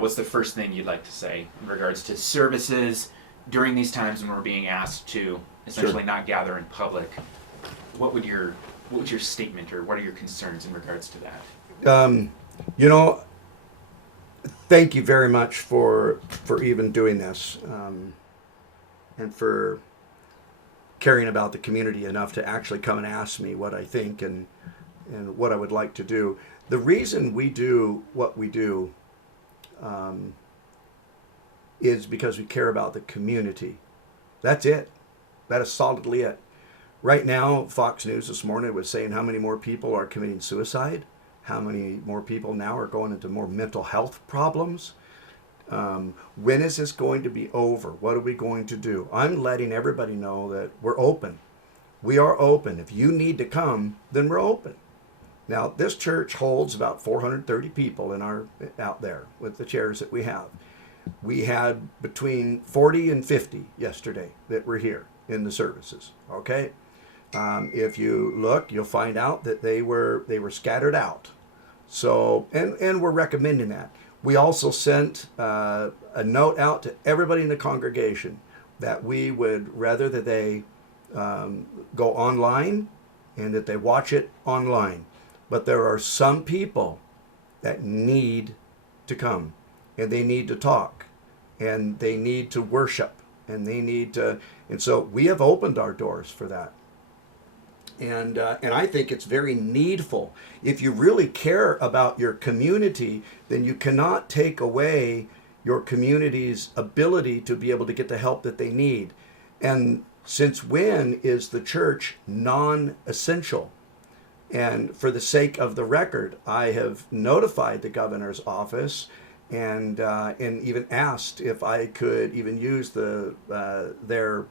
what's the first thing you'd like to say in regards to services during these times when we're being asked to essentially not gather in public? What would your statement, or what are your concerns in regards to that? Thank you very much for even doing this, and for caring about the community enough to actually come and ask me what I think and what I would like to do. The reason we do what we do is because we care about the community. That's it. That is solidly it. Right now, Fox News this morning was saying how many more people are committing suicide, how many more people now are going into more mental health problems. When is this going to be over? What are we going to do? I'm letting everybody know that we're open. We are open. If you need to come, then we're open. Now, this church holds about 430 people out there with the chairs that we have. We had between 40 and 50 yesterday that were here in the services. Okay, if you look, you'll find out that they were scattered out. So, and we're recommending that. We also sent a note out to everybody in the congregation that we would rather that they go online and that they watch it online. But there are some people that need to come, and they need to talk, and they need to worship, and they need to, and so we have opened our doors for that. And I think it's very needful. If you really care about your community, then you cannot take away your community's ability to be able to get the help that they need. And since when is the church non-essential? And for the sake of the record, I have notified the governor's office and even asked if I could even use their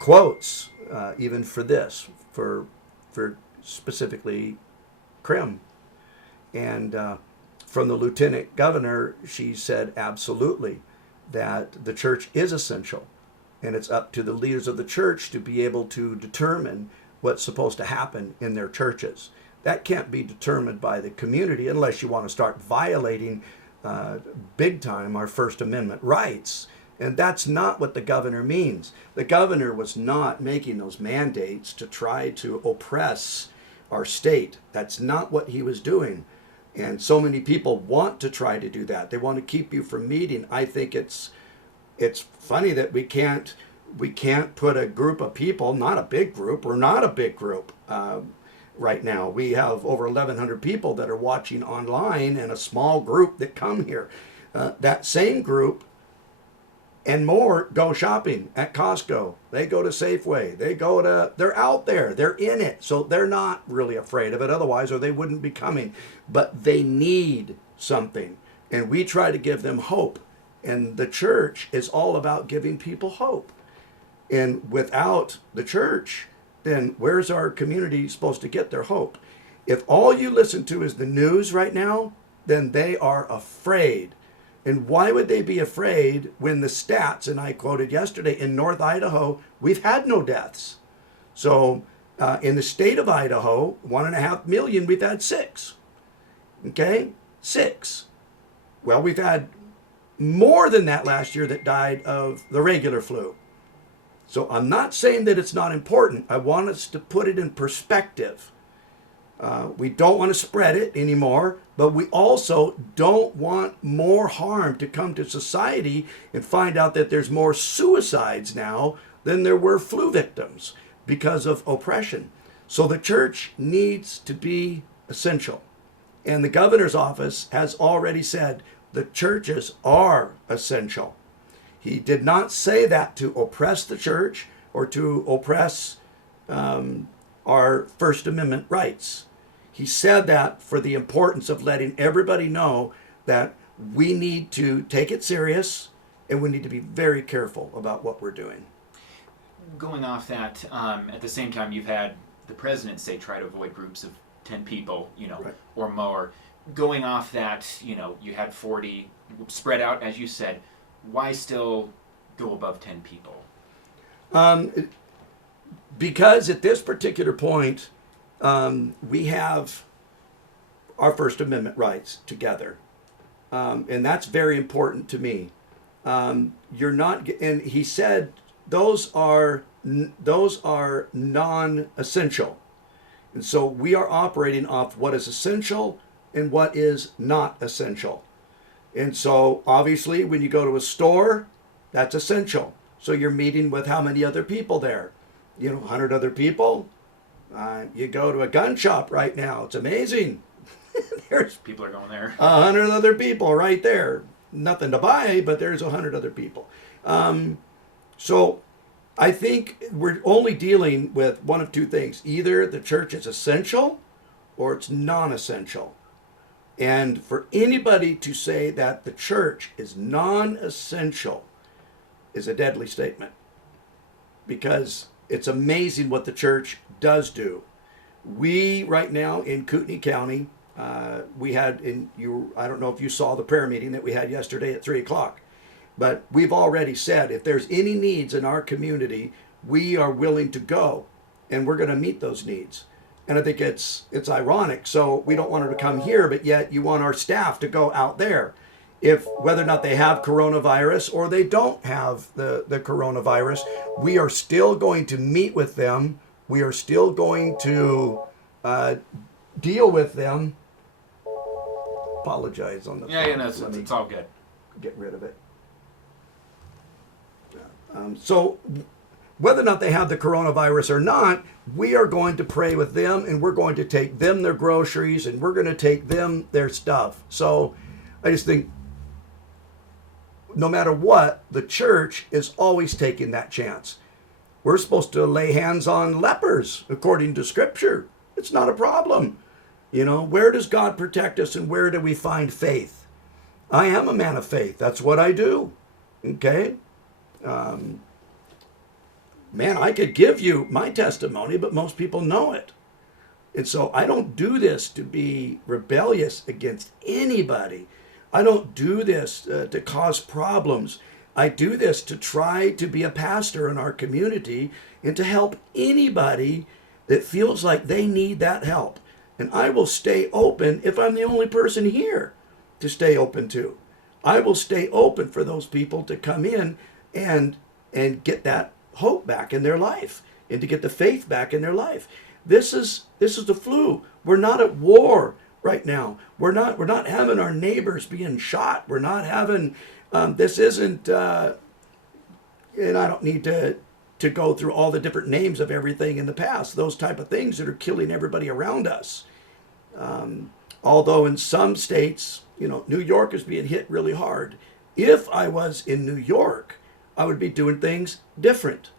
quotes even for this, for specifically Krim. And from the lieutenant governor, she said absolutely that the church is essential, and it's up to the leaders of the church to be able to determine what's supposed to happen in their churches. That can't be determined by the community unless you want to start violating big time our First Amendment rights. And that's not what the governor means. The governor was not making those mandates to try to oppress our state. That's not what he was doing. And so many people want to try to do that. They want to keep you from meeting. I think it's funny that we can't put a group of people, not a big group, we're not a big group right now. We have over 1,100 people that are watching online and a small group that come here. That same group and more go shopping at Costco. They go to Safeway. They're out there. They're in it. So they're not really afraid of it otherwise, or they wouldn't be coming. But they need something. And we try to give them hope. And the church is all about giving people hope. And without the church, then where's our community supposed to get their hope? If all you listen to is the news right now, then they are afraid. And why would they be afraid when the stats, and I quoted yesterday, in North Idaho, we've had no deaths. So in the state of Idaho, 1.5 million, we've had 6. Okay? 6. Well, we've had more than that last year that died of the regular flu. So I'm not saying that it's not important. I want us to put it in perspective. We don't want to spread it anymore, but we also don't want more harm to come to society and find out that there's more suicides now than there were flu victims because of oppression. So the church needs to be essential. And the governor's office has already said the churches are essential. He did not say that to oppress the church or to oppress our First Amendment rights. He said that for the importance of letting everybody know that we need to take it serious and we need to be very careful about what we're doing. Going off that, at the same time, you've had the president say try to avoid groups of 10 people, Right. or more. Going off that, you had 40 spread out, as you said. Why still go above 10 people? Because at this particular point, we have our First Amendment rights together. And that's very important to me. You're not, and he said those are non-essential. And so we are operating off what is essential and what is not essential. And so obviously when you go to a store, that's essential. So you're meeting with how many other people there? 100 other people. You go to a gun shop right now. It's amazing. There's People are going there. 100 other people right there. Nothing to buy, but there's 100 other people. So I think we're only dealing with one of two things. Either the church is essential or it's non-essential. And for anybody to say that the church is non-essential is a deadly statement, because it's amazing what the church does do. We right now in Kootenai County, we had I don't know if you saw the prayer meeting that we had yesterday at 3:00, but we've already said if there's any needs in our community, we are willing to go, and we're going to meet those needs. And I think it's ironic. So we don't want her to come here, but yet you want our staff to go out there. If whether or not they have coronavirus or they don't have the coronavirus, we are still going to meet with them. We are still going to deal with them. Apologize on the phone. No, it's all good. Get rid of it. So whether or not they have the coronavirus or not, we are going to pray with them, and we're going to take them their groceries, and we're going to take them their stuff. So I just think no matter what, the church is always taking that chance. We're supposed to lay hands on lepers according to Scripture. It's not a problem. Where does God protect us, and where do we find faith? I am a man of faith. That's what I do. Okay? Man, I could give you my testimony, but most people know it. And so I don't do this to be rebellious against anybody. I don't do this to cause problems. I do this to try to be a pastor in our community and to help anybody that feels like they need that help. And I will stay open if I'm the only person here to stay open to. I will stay open for those people to come in and get that hope back in their life and to get the faith back in their life. This is the flu. We're not at war right now. We're not having our neighbors being shot. We're not having this isn't and I don't need to go through all the different names of everything in the past, those type of things that are killing everybody around us. Although in some states, New York is being hit really hard. If I was in New York, I would be doing things different.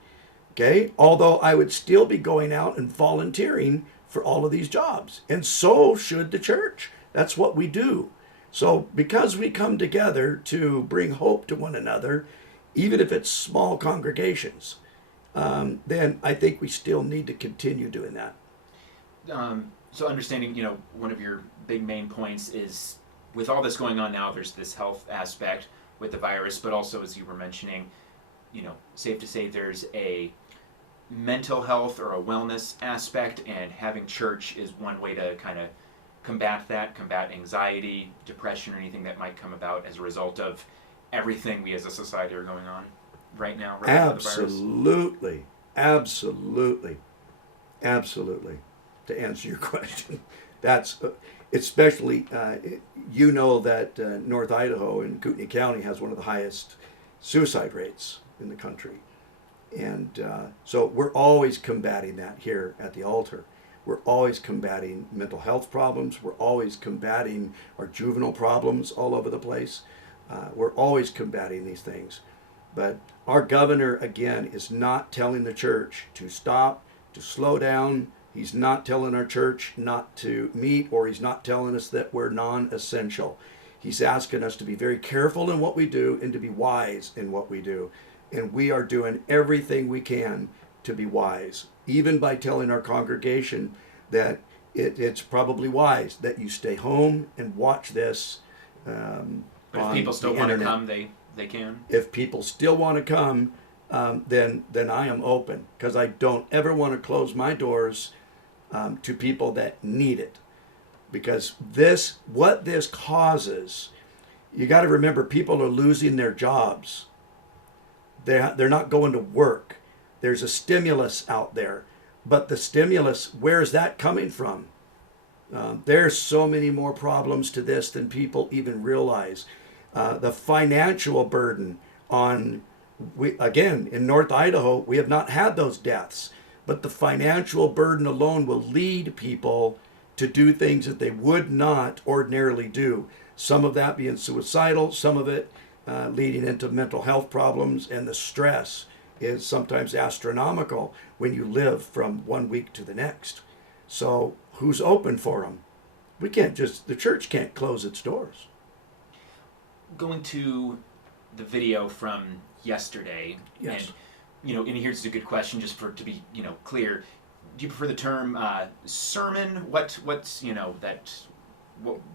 Okay? Although I would still be going out and volunteering for all of these jobs. And so should the church. That's what we do. So because we come together to bring hope to one another, even if it's small congregations, then I think we still need to continue doing that. So understanding, one of your big main points is with all this going on now, there's this health aspect with the virus, but also, as you were mentioning, safe to say there's a mental health or a wellness aspect, and having church is one way to kind of combat anxiety, depression, or anything that might come about as a result of everything we as a society are going on right now. Absolutely. Absolutely. Absolutely. To answer your question, that's especially, that North Idaho and Kootenai County has one of the highest suicide rates in the country. And so we're always combating that here at the altar. We're always combating mental health problems. We're always combating our juvenile problems all over the place. We're always combating these things. But our governor, again, is not telling the church to stop, to slow down. He's not telling our church not to meet, or he's not telling us that we're non-essential. He's asking us to be very careful in what we do and to be wise in what we do. And we are doing everything we can to be wise, even by telling our congregation that it's probably wise that you stay home and watch this. But if people still want to come, they can. If people still want to come, then I am open, because I don't ever want to close my doors to people that need it. Because what this causes You got to remember, people are losing their jobs. They're not going to work. There's a stimulus out there. But the stimulus, where is that coming from? There's so many more problems to this than people even realize. The financial burden on, again, in North Idaho, we have not had those deaths. But the financial burden alone will lead people to do things that they would not ordinarily do. Some of that being suicidal, some of it leading into mental health problems, and the stress is sometimes astronomical when you live from one week to the next. So who's open for them? The church can't close its doors. Going to the video from yesterday, Yes. and here's a good question, just to be clear. Do you prefer the term sermon? What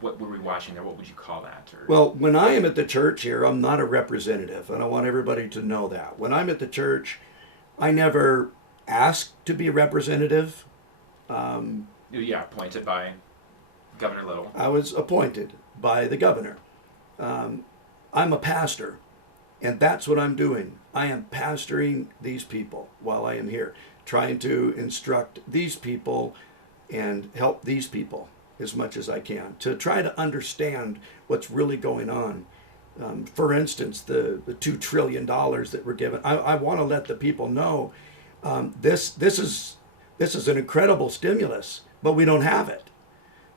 were we watching there? What would you call that? Or... Well, when I am at the church here, I'm not a representative, and I want everybody to know that. When I'm at the church, I never ask to be a representative. Appointed by Governor Little. I was appointed by the governor. I'm a pastor, and that's what I'm doing. I am pastoring these people while I am here, trying to instruct these people and help these people as much as I can to try to understand what's really going on. For instance, the $2 trillion that we're given. I want to let the people know this is an incredible stimulus, but we don't have it.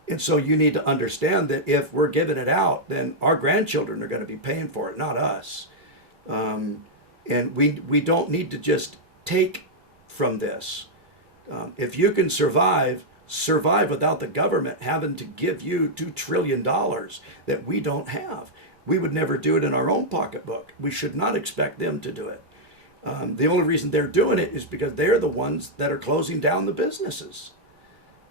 And so you need to understand that if we're giving it out, then our grandchildren are going to be paying for it, not us. And we don't need to just take from this. If you can survive without the government having to give you $2 trillion that we don't have. We would never do it in our own pocketbook. We should not expect them to do it. The only reason they're doing it is because they're the ones that are closing down the businesses.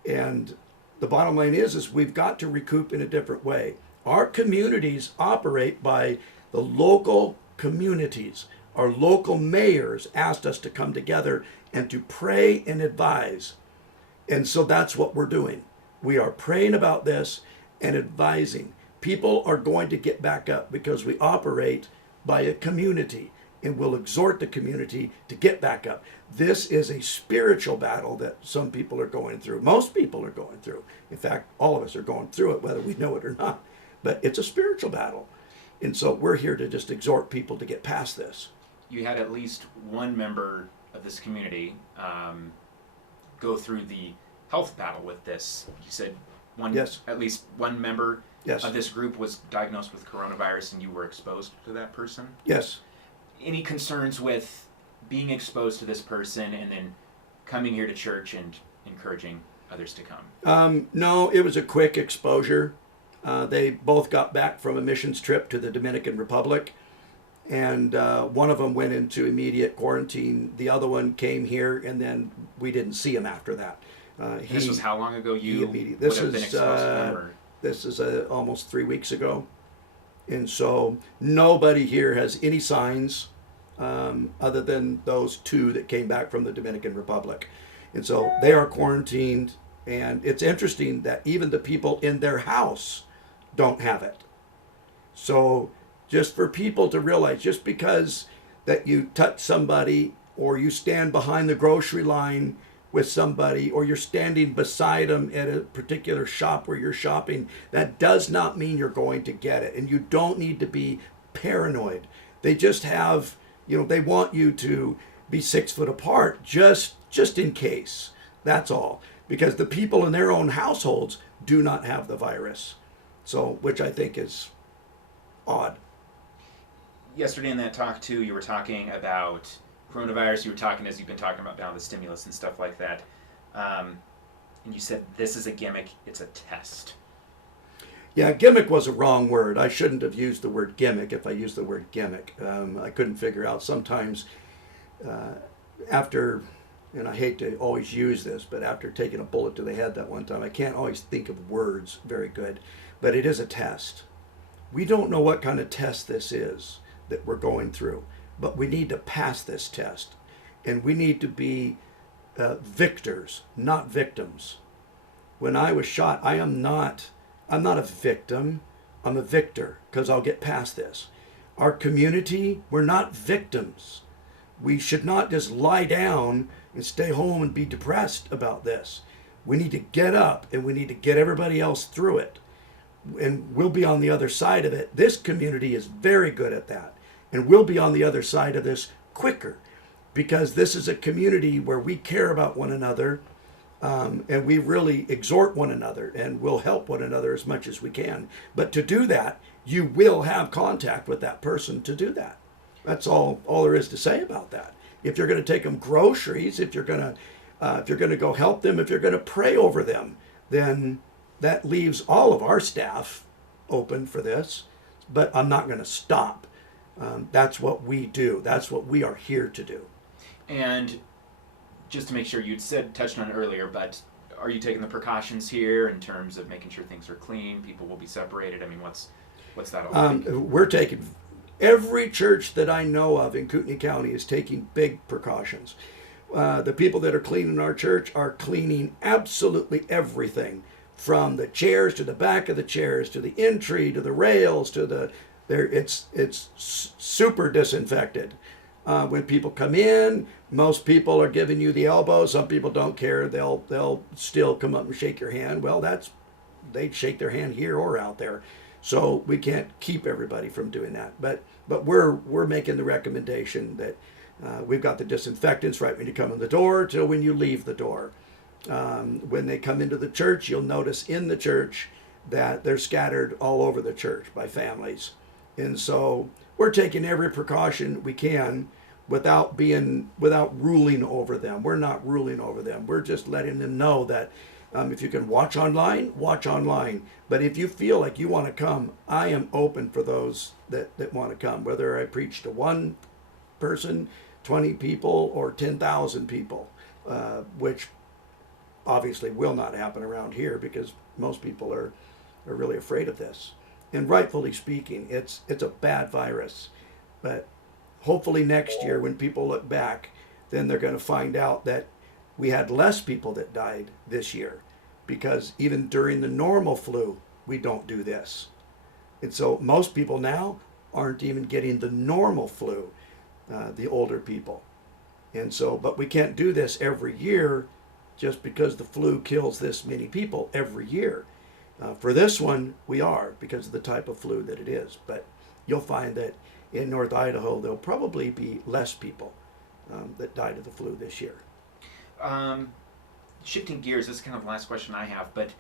And the bottom line is we've got to recoup in a different way. Our communities operate by the local communities. Our local mayors asked us to come together and to pray and advise. And so that's what we're doing. We are praying about this and advising. People are going to get back up because we operate by a community, and we'll exhort the community to get back up. This is a spiritual battle that some people are going through. Most people are going through. In fact, all of us are going through it, whether we know it or not. But it's a spiritual battle. And so we're here to just exhort people to get past this. You had at least one member of this community go through the health battle with this. You said Yes. At least one member Yes. of this group was diagnosed with coronavirus and you were exposed to that person? Yes. Any concerns with being exposed to this person and then coming here to church and encouraging others to come? No, it was a quick exposure. They both got back from a missions trip to the Dominican Republic, and one of them went into immediate quarantine. The other one came here, and then we didn't see him after that. This was how long ago you would This have been is exposed to them? Or? this is almost 3 weeks ago, and so nobody here has any signs other than those two that came back from the Dominican Republic, and so they are quarantined. And it's interesting that even the people in their house don't have it. So just for people to realize, just because that you touch somebody or you stand behind the grocery line with somebody or you're standing beside them at a particular shop where you're shopping, that does not mean you're going to get it. And you don't need to be paranoid. They just have, they want you to be 6 foot apart just in case. That's all. Because the people in their own households do not have the virus. So, which I think is odd. Yesterday in that talk too, you were talking about coronavirus. You were talking, as you've been talking about now, the stimulus and stuff like that. And you said this is a gimmick. It's a test. Yeah, gimmick was a wrong word. I shouldn't have used the word gimmick if I used the word gimmick. I couldn't figure out sometimes after, and I hate to always use this, but after taking a bullet to the head that one time, I can't always think of words very good. But it is a test. We don't know what kind of test this is that we're going through, but we need to pass this test. And we need to be victors, not victims. When I was shot, I'm not a victim. I'm a victor because I'll get past this. Our community, we're not victims. We should not just lie down and stay home and be depressed about this. We need to get up and we need to get everybody else through it. And we'll be on the other side of it. This community is very good at that. And we'll be on the other side of this quicker because this is a community where we care about one another and we really exhort one another and we'll help one another as much as we can. But to do that, you will have contact with that person to do that. That's all there is to say about that. If you're going to take them groceries, if you're going to go help them, if you're going to pray over them, then that leaves all of our staff open for this. But I'm not going to stop. That's what we do. That's what we are here to do. And just to make sure, touched on it earlier, but are you taking the precautions here in terms of making sure things are clean, people will be separated? I mean, what's that all like? We're taking, every church that I know of in Kootenai County is taking big precautions. The people that are cleaning our church are cleaning absolutely everything, from the chairs to the back of the chairs to the entry to the rails to it's super disinfected. When people come in, most people are giving you the elbow. Some people don't care. They'll still come up and shake your hand. Well, they'd shake their hand here or out there. So we can't keep everybody from doing that. But we're making the recommendation that we've got the disinfectants right when you come in the door till when you leave the door. When they come into the church, you'll notice in the church that they're scattered all over the church by families. And so we're taking every precaution we can without ruling over them. We're not ruling over them. We're just letting them know that if you can watch online, watch online. But if you feel like you want to come, I am open for those that want to come, whether I preach to one person, 20 people, or 10,000 people, which obviously will not happen around here because most people are really afraid of this. And rightfully speaking, it's a bad virus. But hopefully next year when people look back, then they're going to find out that we had less people that died this year because even during the normal flu, we don't do this. And so most people now aren't even getting the normal flu, the older people. And so, but we can't do this every year just because the flu kills this many people every year. For this one, we are because of the type of flu that it is. But you'll find that in North Idaho, there'll probably be less people that died of the flu this year. Shifting gears, this is kind of the last question I have, but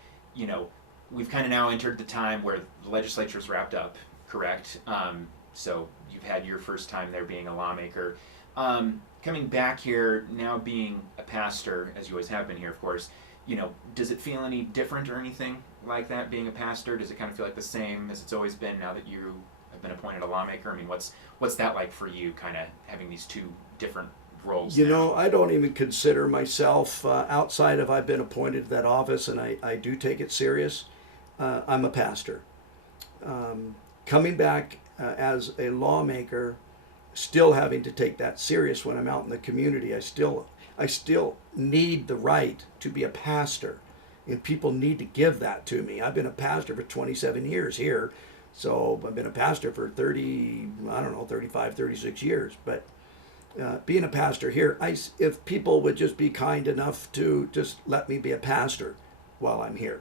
we've kind of now entered the time where the legislature's wrapped up, correct? So you've had your first time there being a lawmaker. Coming back here, now being a pastor, as you always have been here, of course, does it feel any different or anything like that, being a pastor? Does it kind of feel like the same as it's always been now that you have been appointed a lawmaker? I mean, what's that like for you, kind of having these two different roles now? I don't even consider myself, outside of I've been appointed to that office, and I do take it serious, I'm a pastor. Coming back as a lawmaker, still having to take that serious when I'm out in the community, I still need the right to be a pastor, and people need to give that to me. I've been a pastor for 27 years here, so I've been a pastor for 35, 36 years. But being a pastor here, if people would just be kind enough to just let me be a pastor while I'm here.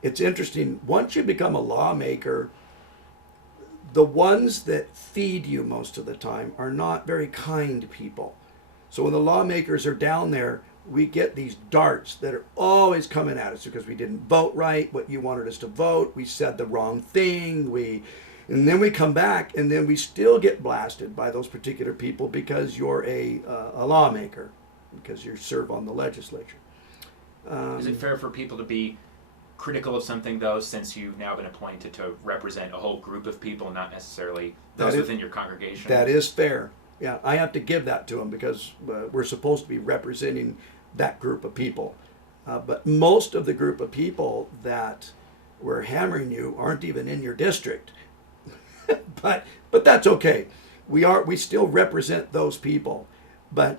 It's interesting, once you become a lawmaker, the ones that feed you most of the time are not very kind people. So when the lawmakers are down there, we get these darts that are always coming at us because we didn't vote right what you wanted us to vote. We said the wrong thing. And then we come back and then we still get blasted by those particular people because you're a lawmaker, because you serve on the legislature. Is it fair for people to be critical of something, though, since you've now been appointed to represent a whole group of people, not necessarily those within your congregation? That is fair. Yeah, I have to give that to them because we're supposed to be representing that group of people. But most of the group of people that were hammering you aren't even in your district. but that's okay. We still represent those people. But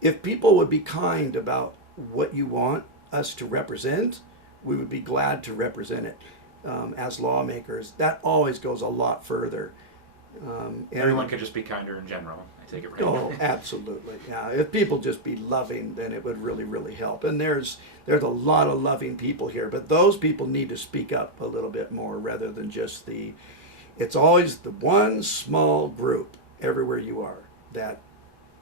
if people would be kind about what you want us to represent, we would be glad to represent it. as lawmakers, that always goes a lot further. And Everyone could just be kinder in general. I take it right. Oh, absolutely. Yeah, if people just be loving, then it would really, really help. And there's a lot of loving people here, but those people need to speak up a little bit more rather than just the. It's always the one small group everywhere you are that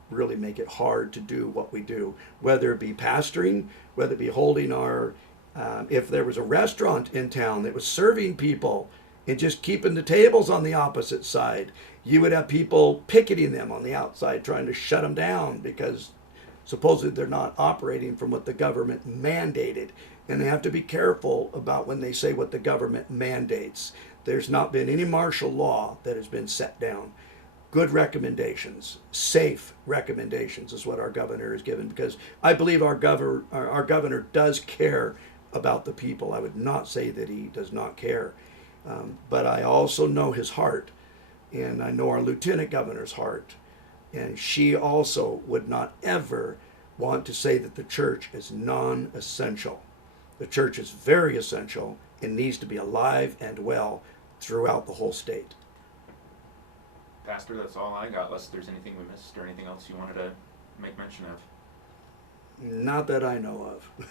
really make it hard to do what we do, whether it be pastoring, whether it be holding our. If there was a restaurant in town that was serving people and just keeping the tables on the opposite side, you would have people picketing them on the outside trying to shut them down because supposedly they're not operating from what the government mandated. And they have to be careful about when they say what the government mandates. There's not been any martial law that has been set down. Good recommendations, safe recommendations is what our governor has given, because I believe our governor does care about the people. I would not say that he does not care. But I also know his heart, and I know our lieutenant governor's heart, and she also would not ever want to say that the church is non-essential. The church is very essential and needs to be alive and well throughout the whole state. Pastor, that's all I got, unless there's anything we missed or anything else you wanted to make mention of. Not that I know of.